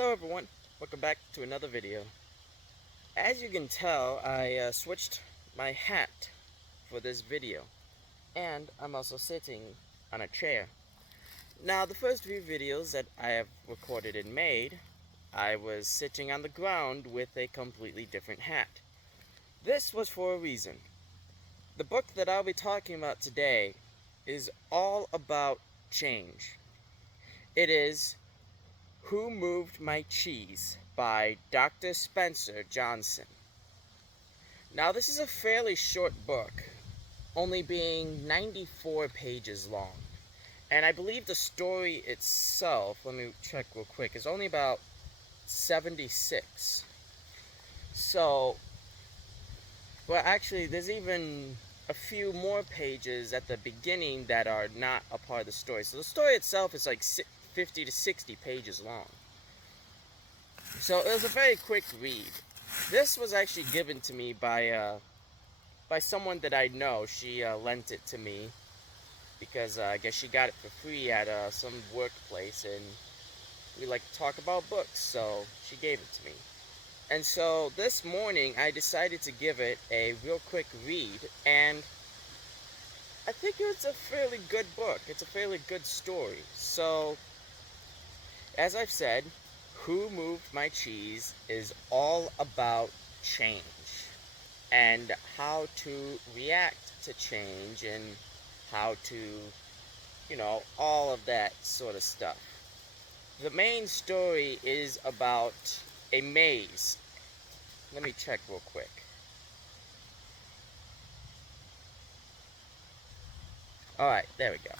Hello everyone, welcome back to another video. As you can tell, I switched my hat for this video, and I'm also sitting on a chair. Now, the first few videos that I have recorded and made, I was sitting on the ground with a completely different hat. This was for a reason. The book that I'll be talking about today is all about change. It is Who Moved My Cheese by Dr. Spencer Johnson. Now, this is a fairly short book, only being 94 pages long. And I believe the story itself, let me check real quick, is only about 76. So, well, actually, there's even a few more pages at the beginning that are not a part of the story. So the story itself is like 50 to 60 pages long. So it was a very quick read. This was actually given to me by someone that I know. She lent it to me because I guess she got it for free at some workplace, and we like to talk about books, so she gave it to me. And so this morning I decided to give it a real quick read, and I think it's a fairly good book. It's a fairly good story. So, as I've said, Who Moved My Cheese is all about change and how to react to change and how to, all of that sort of stuff. The main story is about a maze. Let me check real quick. Alright, there we go.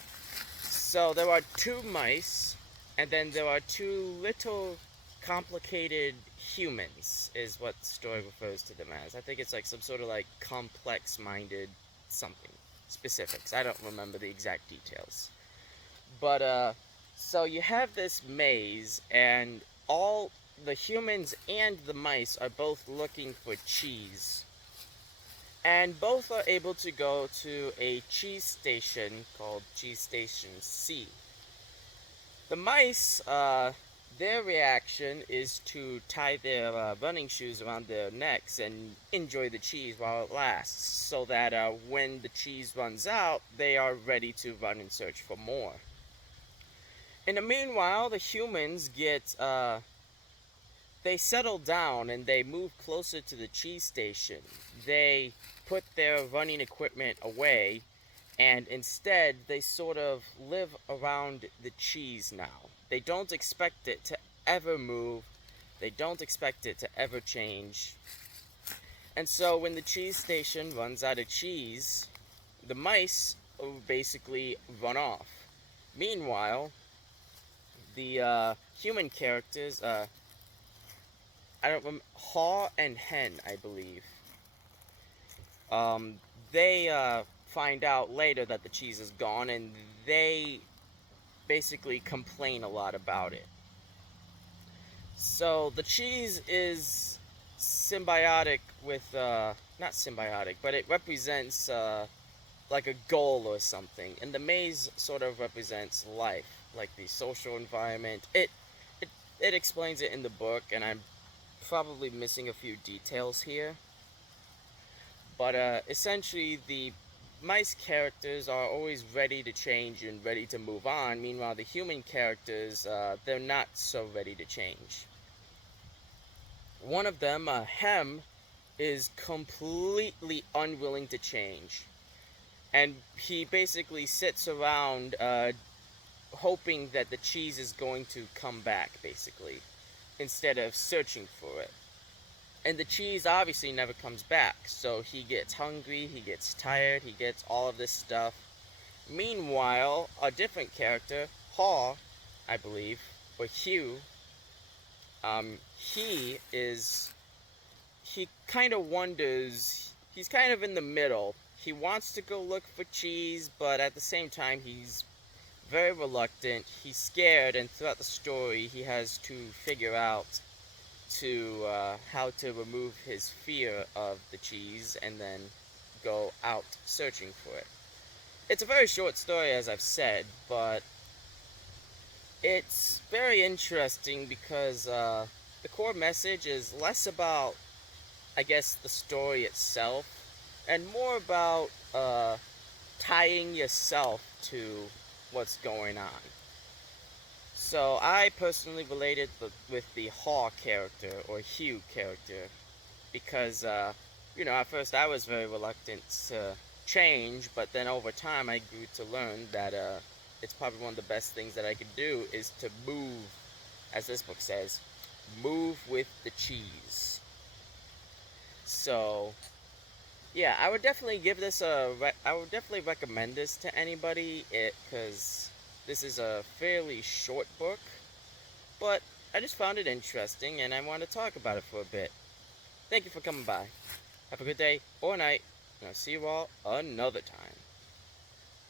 So there are two mice, and then there are two little complicated humans, is what the story refers to them as. I think it's like some sort of like complex-minded something. Specifics. I don't remember the exact details. But, so you have this maze, and all the humans and the mice are both looking for cheese. And both are able to go to a cheese station called Cheese Station C. The mice, their reaction is to tie their running shoes around their necks and enjoy the cheese while it lasts, so that when the cheese runs out, they are ready to run and search for more. In the meanwhile, the humans they settle down and they move closer to the cheese station. They put their running equipment away, and instead they sort of live around the cheese now. They don't expect it to ever move. They don't expect it to ever change. And so when the cheese station runs out of cheese, the mice basically run off. Meanwhile, the human characters, I don't remember, Haw and Hen, I believe. They find out later that the cheese is gone, and they basically complain a lot about it. So the cheese is symbiotic with, not symbiotic, but it represents like a goal or something. And the maze sort of represents life, like the social environment. It explains it in the book, and I'm probably missing a few details here. But essentially, the mice characters are always ready to change and ready to move on. Meanwhile, the human characters, they're not so ready to change. One of them, Hem, is completely unwilling to change. And he basically sits around hoping that the cheese is going to come back, basically, instead of searching for it. And the cheese obviously never comes back, so he gets hungry, he gets tired, he gets all of this stuff. Meanwhile, a different character, Haw, I believe, or Hugh, he kind of wonders, he's kind of in the middle. He wants to go look for cheese, but at the same time, he's very reluctant, he's scared, and throughout the story, he has to figure out how to remove his fear of the cheese and then go out searching for it. It's a very short story, as I've said, but It's very interesting because the core message is less about, I guess, the story itself, and more about tying yourself to what's going on. So I personally related with the Haw character or Hugh character because, at first I was very reluctant to change, but then over time I grew to learn that it's probably one of the best things that I could do is to move, as this book says, move with the cheese. So yeah, I would definitely give this I would definitely recommend this to anybody, because this is a fairly short book, but I just found it interesting and I want to talk about it for a bit. Thank you for coming by. Have a good day or night, and I'll see you all another time.